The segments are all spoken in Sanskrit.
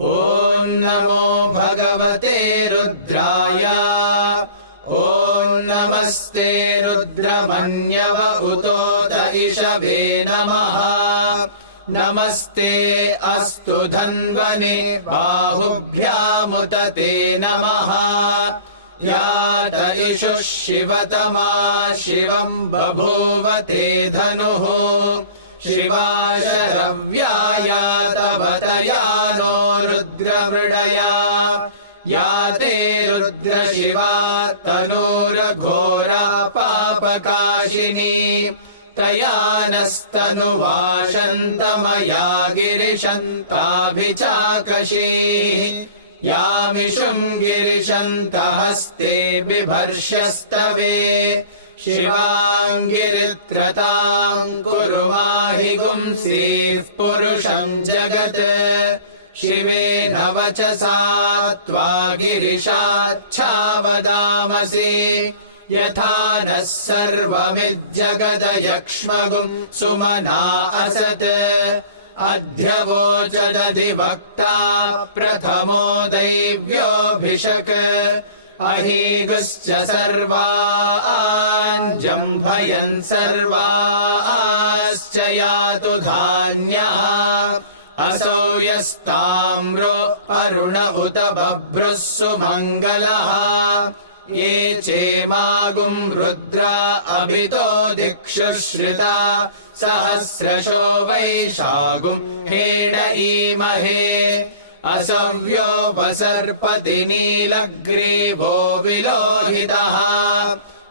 ॐ नमो भगवते रुद्राय। ॐ नमस्ते रुद्रमन्यवहुतोद इशवे नमः। नमस्ते अस्तु धन्वने बाहुभ्यामुदते नमः। यात दिशुः शिवतमा शिवम् बभोवते धनुः। शिवा शरव्यायातवतया नो रुद्रमृडया। या ते रुद्रशिवा तनूरघोरा पापकाशिनी तया नस्तनुवाशन्तमया गिरिशन्ताभिचाकशीः। यामिषुम् गिरिशन्तहस्ते बिभर्ष्यस्तवे शिवाङ्गिरित्रताम् कुरु माहि गुंसीः पुरुषम् जगत्। शिवेन वचसा त्वा गिरिशाच्छावदामसि। यथा नः सर्वमिज्जगदयक्ष्मगुम् सुमना असत्। अध्यवोचदधिवक्ता प्रथमो दैव्योऽभिषक् अहीगुश्च सर्वाञ्जम्भयन् सर्वाश्च यातु धान्यः। असौ यस्ताम्रो अरुण उत बभ्रुः सुमङ्गलः ये चेमागुम् रुद्रा अभितो दिक्षु श्रिता सहस्रशो वैशागुम् हेड ईमहे असव्योपसर्पति नीलग्रीवो विलोहितः।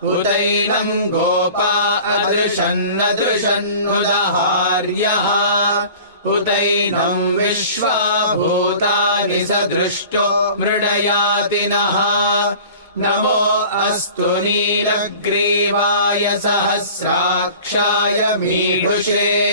उतैनम् गोपा अदृशन्नदृशन्नुदहार्यः। उतैनम् विश्वा भूतानि स दृष्टो मृडयाति नः। नमो अस्तु नीलग्रीवाय सहस्राक्षाय मीढुषे